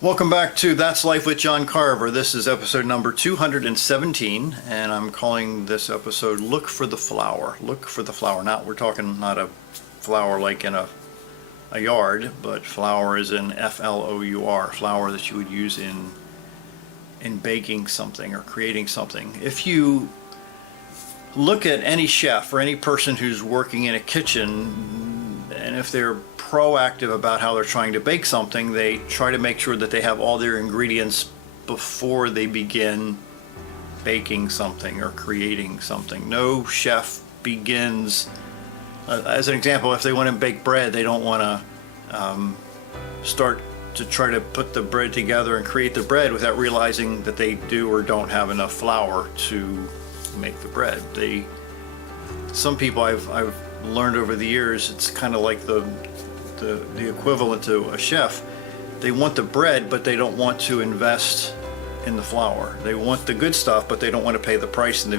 Welcome back to That's Life with John Carver. This is episode number 217, and I'm calling this episode Look for the Flower. Look for the flower. We're talking not a flower like in a yard, but flour is in F-L-O-U-R, flour that you would use in baking something or creating something. If you look at any chef or any person who's working in a kitchen, and if they're proactive about how they're trying to bake something, they try to make sure that they have all their ingredients before they begin baking something or creating something. No chef begins, as an example, if they want to bake bread, they don't want to start to try to put the bread together and create the bread without realizing that they do or don't have enough flour to make the bread. Some people I've learned over the years, it's kind of like the equivalent to a chef. They want the bread, but they don't want to invest in the flour. They want the good stuff, but they don't want to pay the price in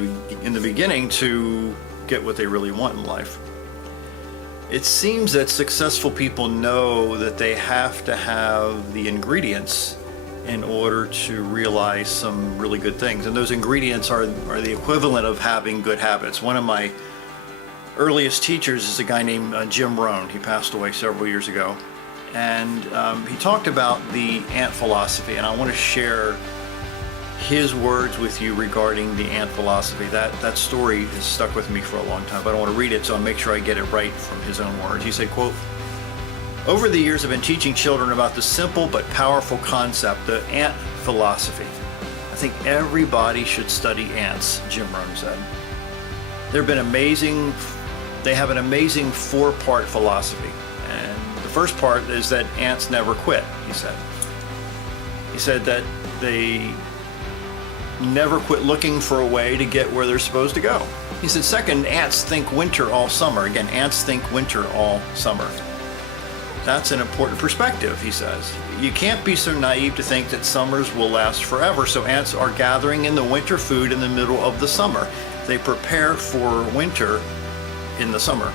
the beginning to get what they really want in life. It seems that successful people know that they have to have the ingredients in order to realize some really good things, and those ingredients are the equivalent of having good habits. One of my earliest teachers is a guy named Jim Rohn. He passed away several years ago, and he talked about the ant philosophy, and I want to share his words with you regarding the ant philosophy. That story has stuck with me for a long time, but I don't want to read it, so I'll make sure I get it right from his own words. He said, quote, "Over the years I've been teaching children about the simple but powerful concept, the ant philosophy. I think everybody should study ants," Jim Rohn said. They have an amazing four-part philosophy. And the first part is that ants never quit, he said. He said that they never quit looking for a way to get where they're supposed to go. He said, second, ants think winter all summer. Again, ants think winter all summer. That's an important perspective, he says. You can't be so naive to think that summers will last forever, so ants are gathering in the winter food in the middle of the summer. They prepare for winter in the summer.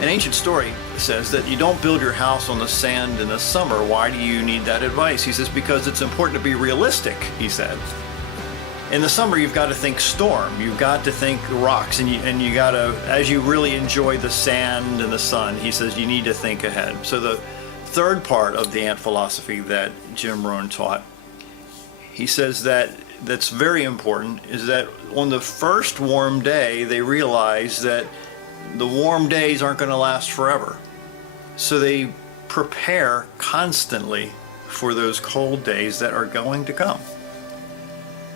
An ancient story says that you don't build your house on the sand in the summer. Why do you need that advice? He says, because it's important to be realistic, he said. In the summer, you've got to think storm. You've got to think rocks, and you got to, as you really enjoy the sand and the sun, he says, you need to think ahead. So the third part of the ant philosophy that Jim Rohn taught, he says that's very important, is that on the first warm day, they realize that the warm days aren't going to last forever. So they prepare constantly for those cold days that are going to come.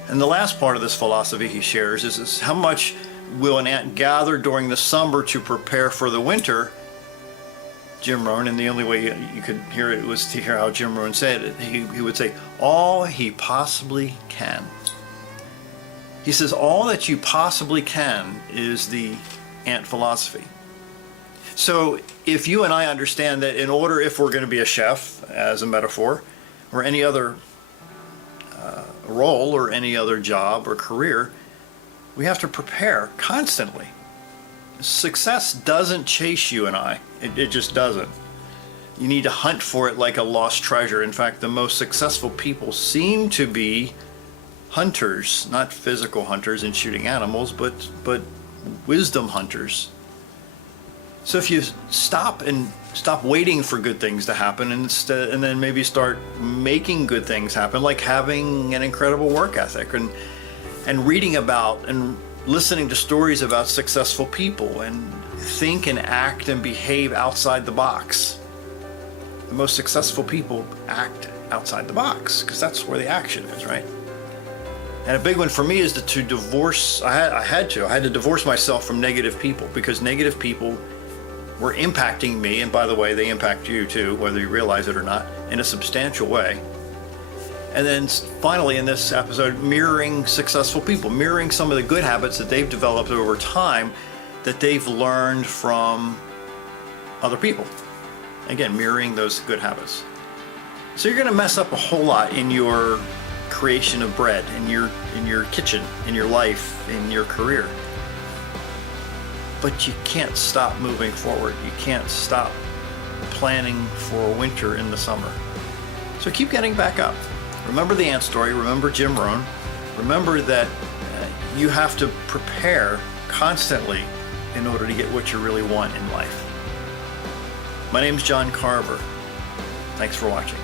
And the last part of this philosophy he shares is how much will an ant gather during the summer to prepare for the winter? Jim Rohn, and the only way you could hear it was to hear how Jim Rohn said it. He would say, all he possibly can. He says, all that you possibly can is the ant philosophy. So if you and I understand that if we're going to be a chef, as a metaphor, or any other role or any other job or career, we have to prepare constantly. Success doesn't chase you and I. It just doesn't. You need to hunt for it like a lost treasure. In fact, the most successful people seem to be hunters, not physical hunters in shooting animals, but wisdom hunters. So if you stop waiting for good things to happen and then maybe start making good things happen, like having an incredible work ethic and reading about and listening to stories about successful people, and think and act and behave outside the box. The most successful people act outside the box because that's where the action is, right? And a big one for me is to divorce. I had to divorce myself from negative people, because negative people were impacting me, and by the way, they impact you too, whether you realize it or not, in a substantial way. And then finally in this episode, mirroring successful people, mirroring some of the good habits that they've developed over time, that they've learned from other people. Again, mirroring those good habits. So you're going to mess up a whole lot in your creation of bread, in your kitchen, in your life, in your career. But you can't stop moving forward. You can't stop planning for winter in the summer. So keep getting back up. Remember the ant story. Remember Jim Rohn. Remember that you have to prepare constantly in order to get what you really want in life. My name's John Carver. Thanks for watching.